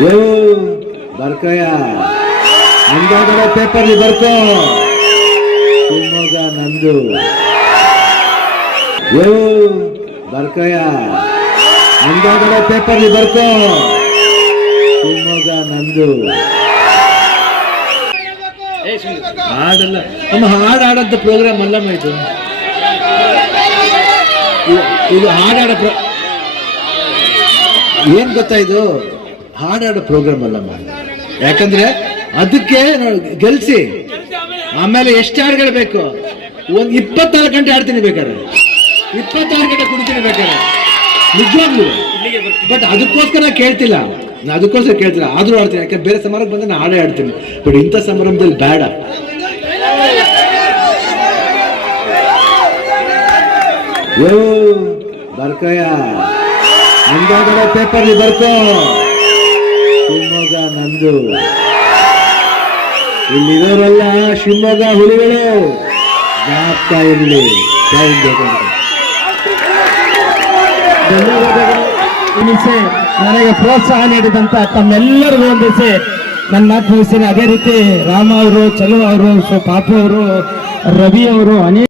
ಯೋ ಬರ್ಕಯ್ಯ. ಮುಂದಾಗಡೆ paper ಬರ್ಕೋ. Shivamogga ನಂದು. ಯೋ ಬರ್ಕಯ್ಯ. ಮುಂದಾಗಡೆ paper ಬರ್ಕೋ. Shivamogga ನಂದು. ಹಾಡಲ್ಲ. ನಮ್ಮ ಹಾಡು ಹಾಡಂತ ಪ್ರೋಗ್ರಾಮ್ ಅಲ್ಲಮ್ಮ ಇದು- ಇದು ಹಾಡಾಡ ಪ್ರೋ ಏನು ಗೊತ್ತಾ ಇದು? ಹಾಡಾಡೋ ಪ್ರೋಗ್ರಾಮ್ ಅಲ್ಲಮ್ಮ ಯಾಕಂದ್ರೆ ಅದಕ್ಕೆ ಗೆಲ್ಸಿ. ಆಮೇಲೆ ಎಷ್ಟು ಹಾಡುಗಳು ಬೇಕು? ಒಂದು ಇಪ್ಪತ್ತಾರು ಗಂಟೆ ಆಡ್ತೀನಿ ಬೇಕಾದ್ರೆ ಇಪ್ಪತ್ತಾರು ಗಂಟೆ ಕುಡಿತೀನಿ ಬೇಕಾದ್ರೆ ನಿಜವಾಗ್ಲೂ. ಬಟ್ ಅದಕ್ಕೋಸ್ಕರ ಕೇಳ್ತಿಲ್ಲ. ನಾನು ಅದಕ್ಕೋಸ್ಕರ ಕೇಳ್ತಿಲ್ಲ. ಆದರೂ ಆಡ್ತೀನಿ ಯಾಕೆ ಬೇರೆ ಸಮಾರಂಭ ಬಂದ್ರೆ ನಾನು ಹಾಡೇ ಆಡ್ತೀನಿ ಬಟ್ ಇಂಥ ಸಮಾರಂಭದಲ್ಲಿ ಬೇಡ. ಯೋ, ಬರ್ಕಯ್ಯ. ಪೇಪರ್ ಬರ್ಕೋ. ನಂದು ಇಲ್ಲಿರೋರೆಲ್ಲ ಶಿವಮೊಗ್ಗ ಹುಲಿಗಳು. ಜಾಪ್ತಾ ಇರಲಿ. ಧನ್ಯವಾದಗಳು ನನಗೆ ಪ್ರೋತ್ಸಾಹ ನೀಡಿದಂತ ತಮ್ಮೆಲ್ಲರಿಗೂ ಹೊಂದಿಸಿ ನನ್ನ ಮಾತು ಅದೇ ರೀತಿ ರಾಮ ಅವರು, ಚಲು ಅವರು, ಸೊ ಪಾಪು ಅವರು, ರವಿ ಅವರು, ಅನೇಕ